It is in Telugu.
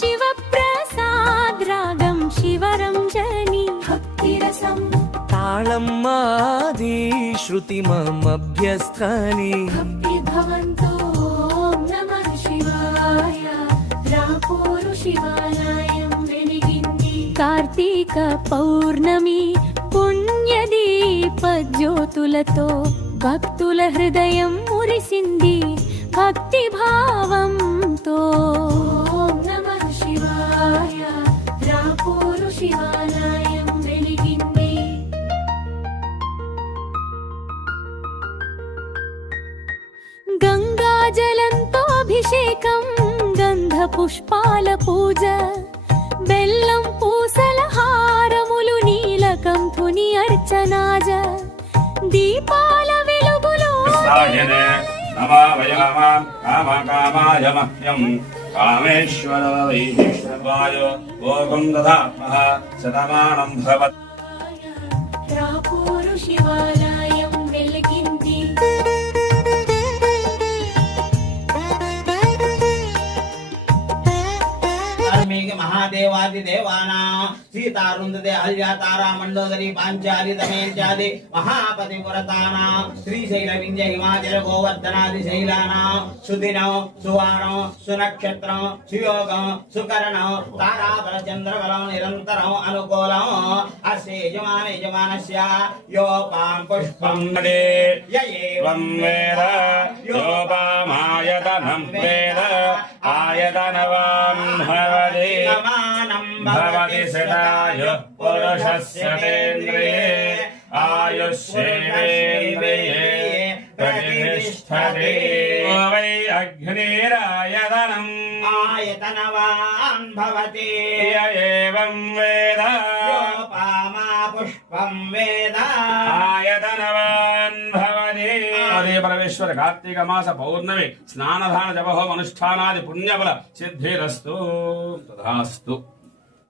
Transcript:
शिवप्रसाद्रागं शिवरञ्जनी भक्तिरसम् ताळं मादि श्रुतिममभ्यस्थानि भवन्तो नमः शिवाय रापोरु शिवालयं वेणिगिन्नि कार्तीक पौर्णमी పుణ్యదీపజ్యోతులతో భక్తుల హృదయం మురిసింది భక్తిభావం గంగాజలంతో అభిషేకం గంధ పుష్పాల పూజ బెల్లం పూసల హారములు నీలకం ధుని అర్చనాజ దీపాల వెలుగులో కామేశ్వర వైష్ణవాయ భోగం దధాత్మః శతమానం భవత్ రాపోరు వాల్మీకి మహాదేవాది దేవానా సీతారుందదే అహల్య మండోదరి పాంచాలి దమేంచాది మహాపతి పురతానా శ్రీశైల వింజ హిమాచల గోవర్ధనాది శైలానా సుదినం సువారం సునక్షత్రం సుయోగం సుకరణం తారాబల చంద్రబలం నిరంతరం అనుకూలం అస్య యజమాన యజమానస్య యోపాం పుష్పం వదే వేద యోపామాయతనం వేద ఆయతనవాన్ భవతి సమానం భవతి సదాయు పురుషస్య తేంద్రియే ఆయుష్యేంద్రియే ప్రతిష్టతే వై అగ్నిరాయతనం ఆయతనవాన్ భవతి య ఏవం వేద యోపామా పుష్పం వేద అదే పరమేశ్వర కార్తీక మాస పౌర్ణమి స్నానదాన జపహోమ అనుష్ఠానాది పుణ్యబల సిద్ధిరస్తు. తదాస్తు.